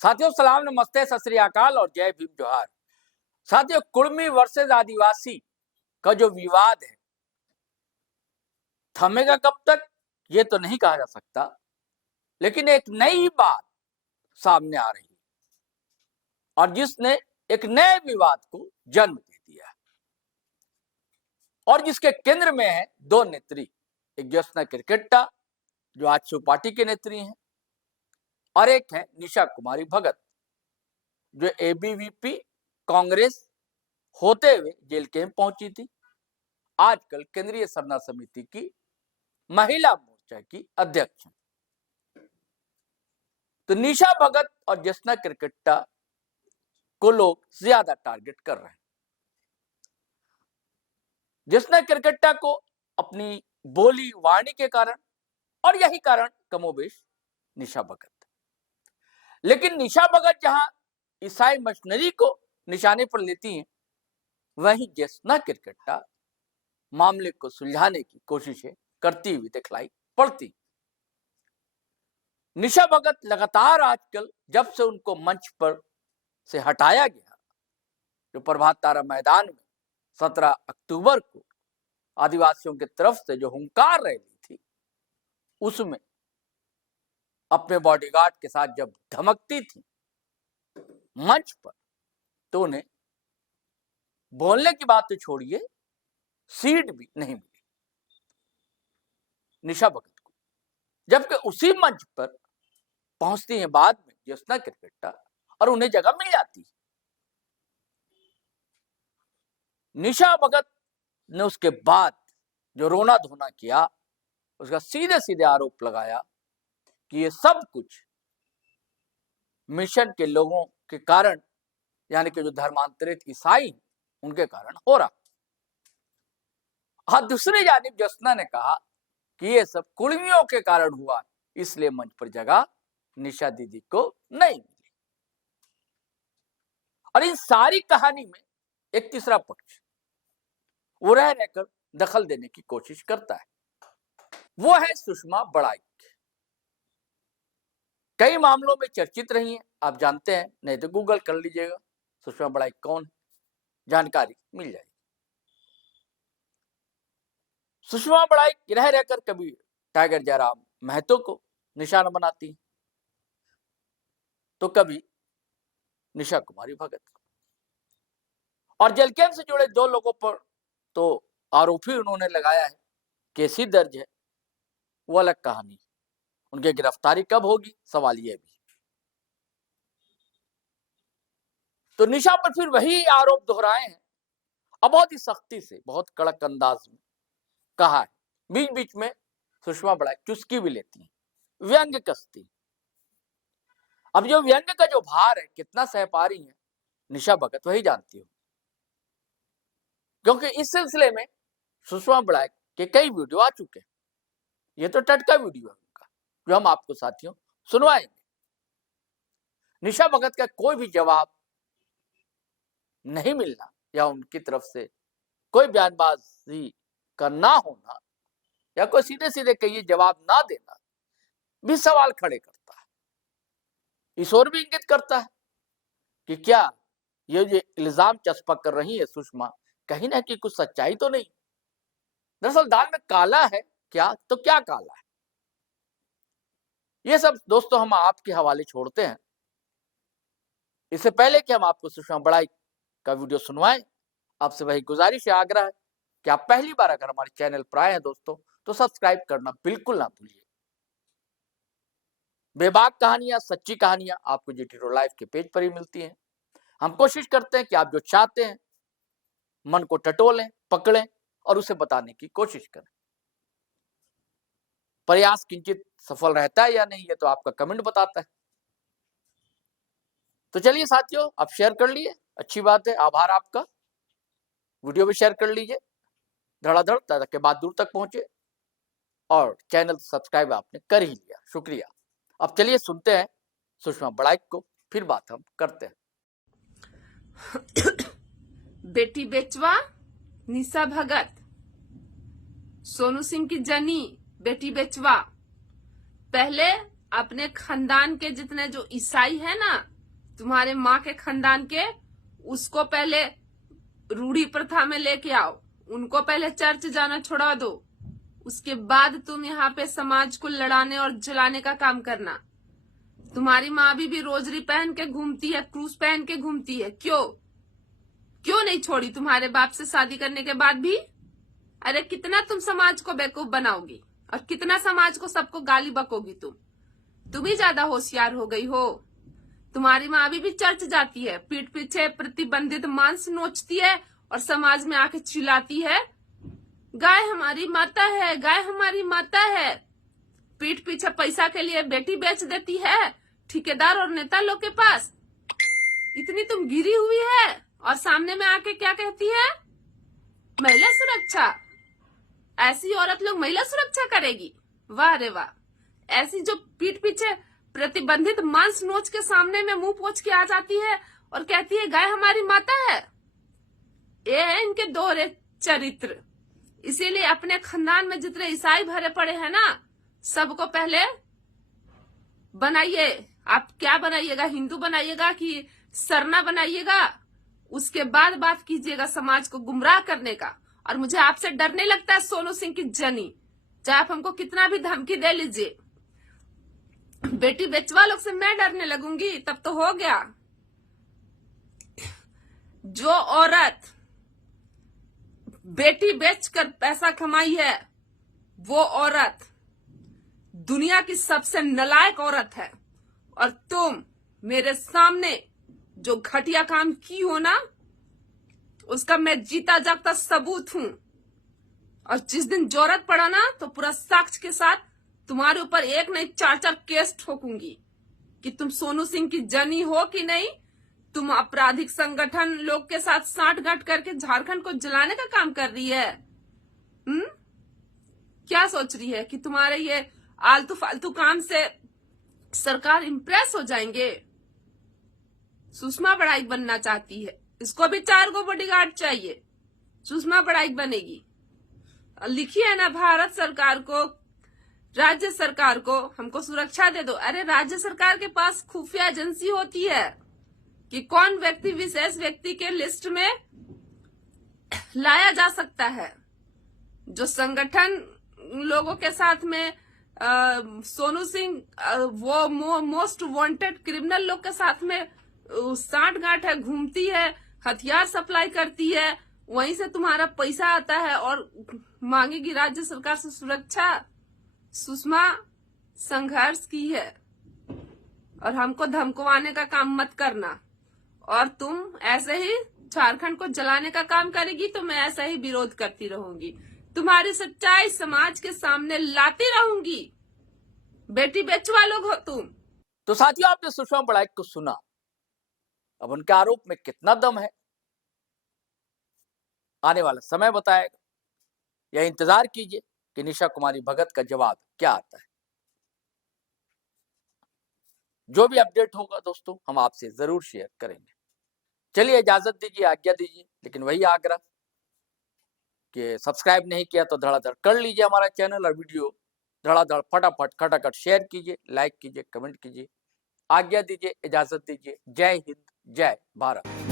साथियों सलाम, नमस्ते, सत श्री अकाल और जय भीम जोहार। साथियों, कुर्मी वर्सेस आदिवासी का जो विवाद है थमेगा कब तक ये तो नहीं कहा जा सकता, लेकिन एक नई बात सामने आ रही है और जिसने एक नए विवाद को जन्म दे दिया है और जिसके केंद्र में है दो नेत्री, एक ज्योत्सना किरकिट्टा जो आजसू पार्टी के नेत्री हैं और एक है निशा कुमारी भगत जो एबीवीपी कांग्रेस होते हुए जेल कैंप पहुंची थी। आजकल केंद्रीय सरना समिति की महिला मोर्चा की अध्यक्ष। तो निशा भगत और ज्योत्सना किरकिट्टा को लोग ज्यादा टारगेट कर रहे हैं। ज्योत्सना किरकिट्टा को अपनी बोली वाणी के कारण और यही कारण कमोबेश निशा भगत। लेकिन निशा भगत जहां ईसाई मशीनरी को निशाने पर लेती हैं, वहीं ज्योत्सना किरकिट्टा मामले को सुलझाने की कोशिशें करती हुई दिखलाई पड़ती। निशा भगत लगातार आजकल जब से उनको मंच पर से हटाया गया, जो प्रभात तारा मैदान में 17 अक्टूबर को आदिवासियों की तरफ से जो हुंकार रही थी, उसमें अपने बॉडीगार्ड के साथ जब धमकती थी मंच पर, तो उन्हें बोलने की बात तो छोड़िए, सीट भी नहीं मिली निशा भगत को। जबकि उसी मंच पर पहुंचती हैं बाद में ज्योत्सना किरकिट्टा और उन्हें जगह मिल जाती है। निशा भगत ने उसके बाद जो रोना धोना किया, उसका सीधे सीधे आरोप लगाया कि ये सब कुछ मिशन के लोगों के कारण, यानी कि जो धर्मांतरित ईसाई उनके कारण हो रहा। हाँ, दूसरी जानिब ज्योत्सना ने कहा कि ये सब कुर्मियों के कारण हुआ, इसलिए मंच पर जगह निशा दीदी को नहीं मिली। और इन सारी कहानी में एक तीसरा पक्ष वो रह रहकर दखल देने की कोशिश करता है, वो है सुषमा बड़ाइक। कई मामलों में चर्चित रही हैं, आप जानते हैं, नहीं तो गूगल कर लीजिएगा सुषमा बड़ाइक कौन, जानकारी मिल जाएगी। सुषमा बड़ाइक रह रहकर कभी टाइगर जयराम महतो को निशाना बनाती, तो कभी निशा कुमारी भगत को। और जेल कैंप से जुड़े दो लोगों पर तो आरोपी उन्होंने लगाया है, केस ही दर्ज है, वो अलग कहानी। उनकी गिरफ्तारी कब होगी, सवाल यह भी। तो निशा पर फिर वही आरोप दोहराए हैं, अब बहुत ही सख्ती से, बहुत कड़क अंदाज में कहा है। बीच बीच में सुषमा बड़ाइक चुस्की भी लेती है, व्यंग कसती। अब जो व्यंग का जो भार है कितना सह पा रही है निशा भगत, वही जानती हो, क्योंकि इस सिलसिले में सुषमा बड़ाइक के कई वीडियो आ चुके हैं। ये तो टटका वीडियो है उनका, जो हम आपको साथियों सुनवाएंगे। निशा भगत का कोई भी जवाब नहीं मिलना या उनकी तरफ से कोई बयानबाजी का ना होना या कोई सीधे सीधे कहिए जवाब ना देना भी सवाल खड़े करता है। इस ओर भी इंगित करता है कि क्या ये जो इल्जाम चस्पा कर रही है सुषमा, कहीं ना कहीं कुछ सच्चाई तो नहीं। दरअसल दाल में काला है क्या, तो क्या काला है, ये सब दोस्तों हम आपके हवाले छोड़ते हैं। इससे पहले कि हम आपको सुषमा बड़ाइक का वीडियो सुनवाएं, आपसे वही गुजारिश है, आग्रह है कि आप पहली बार अगर हमारे चैनल पर आए हैं दोस्तों, तो सब्सक्राइब करना बिल्कुल ना भूलिए। बेबाक कहानियां, सच्ची कहानियां आपको GT लाइव के पेज पर ही मिलती हैं। हम कोशिश करते हैं कि आप जो चाहते हैं मन को टटोलें, पकड़ें और उसे बताने की कोशिश करें। प्रयास किंचित सफल रहता है या नहीं, ये तो आपका कमेंट बताता है। तो चलिए साथियों, आप शेयर कर लिए, अच्छी बात है, आभार आपका। वीडियो भी शेयर कर लीजिए धड़ाधड़, ताकि बात दूर तक पहुंचे, और चैनल सब्सक्राइब आपने कर ही लिया, शुक्रिया। अब चलिए सुनते हैं सुषमा बड़ाइक को, फिर बात हम करते हैं। बेटी बेचवा निशा भगत, सोनू सिंह की जनी बेटी बेचवा, पहले अपने खानदान के जितने जो ईसाई है ना, तुम्हारे माँ के खानदान के, उसको पहले रूढ़ी प्रथा में लेके आओ, उनको पहले चर्च जाना छोड़ा दो, उसके बाद तुम यहाँ पे समाज को लड़ाने और जलाने का काम करना। तुम्हारी माँ भी रोजरी पहन के घूमती है, क्रूस पहन के घूमती है, क्यों नहीं छोड़ी तुम्हारे बाप से शादी करने के बाद भी? अरे कितना तुम समाज को बेवकूफ बनाओगी और कितना समाज को सबको गाली बकोगी तुम ही ज्यादा होशियार हो गई हो। तुम्हारी माँ अभी भी चर्च जाती है, पीठ पीछे प्रतिबंधित मांस नोचती है और समाज में आके चिल्लाती है, गाय हमारी माता है, गाय हमारी माता है। पीठ पीछे पैसा के लिए बेटी बेच देती है ठेकेदार और नेता लोग के पास। इतनी तुम गिरी हुई है और सामने में आके क्या कहती है, महिला सुरक्षा। ऐसी औरत लोग महिला सुरक्षा करेगी? वाह रे वाह। ऐसी जो पीठ पीछे प्रतिबंधित मांस नोच के सामने में मुंह पोंछ के आ जाती है और कहती है गाय हमारी माता है। ये है इनके दोहरे चरित्र। इसीलिए अपने खानदान में जितने ईसाई भरे पड़े हैं ना, सबको पहले बनाइए। आप क्या बनाइएगा, हिंदू बनाइएगा कि सरना बनाइएगा? उसके बाद बात कीजिएगा समाज को गुमराह करने का। और मुझे आपसे डर नहीं लगता है सोनू सिंह की जनी, चाहे आप हमको कितना भी धमकी दे लीजिए। बेटी बेचवा लोग से मैं डरने लगूंगी तब तो हो गया। जो औरत बेटी बेचकर पैसा कमाई है, वो औरत दुनिया की सबसे नालायक औरत है। और तुम मेरे सामने जो घटिया काम की हो ना, उसका मैं जीता जागता सबूत हूं। और जिस दिन जरूरत पड़ा ना, तो पूरा साक्ष्य के साथ तुम्हारे ऊपर एक नहीं 4-4 केस ठोकूंगी कि तुम सोनू सिंह की जनी हो कि नहीं। तुम आपराधिक संगठन लोग के साथ सांठगांठ करके झारखंड को जलाने का काम कर रही है। क्या सोच रही है कि तुम्हारे ये आलतू फालतू काम से सरकार इंप्रेस हो जाएंगे? सुषमा बड़ाई बनना चाहती है, इसको भी 4 गो बॉडीगार्ड चाहिए, सुषमा बड़ाई बनेगी। लिखी है ना भारत सरकार को, राज्य सरकार को, हमको सुरक्षा दे दो। अरे राज्य सरकार के पास खुफिया एजेंसी होती है कि कौन व्यक्ति विशेष व्यक्ति के लिस्ट में लाया जा सकता है। जो संगठन लोगों के साथ में सोनू सिंह वो मोस्ट वांटेड क्रिमिनल लोग के साथ में सांठगांठ है, घूमती है, हथियार सप्लाई करती है, वहीं से तुम्हारा पैसा आता है और मांगेगी राज्य सरकार से सुरक्षा। सुषमा संघर्ष की है और हमको धमकवाने का काम मत करना। और तुम ऐसे ही झारखंड को जलाने का काम करेगी तो मैं ऐसा ही विरोध करती रहूंगी, तुम्हारी सच्चाई समाज के सामने लाती रहूंगी। बेटी बेचवा लोग हो तुम। तो साथियों, आपने सुषमा बड़ाई को सुना। अब उनके आरोप में कितना दम है, आने वाला समय बताएगा। यह इंतजार कीजिए कि निशा कुमारी भगत का जवाब क्या आता है। जो भी अपडेट होगा दोस्तों, हम आपसे जरूर शेयर करेंगे। चलिए इजाजत दीजिए, आज्ञा दीजिए, लेकिन वही आग्रह कि सब्सक्राइब नहीं किया तो धड़ाधड़ कर लीजिए हमारा चैनल और वीडियो धड़ाधड़ फटाफट खटाखट शेयर कीजिए, लाइक कीजिए, कमेंट कीजिए। आज्ञा दीजिए, इजाजत दीजिए। जय हिंद, जय भारत।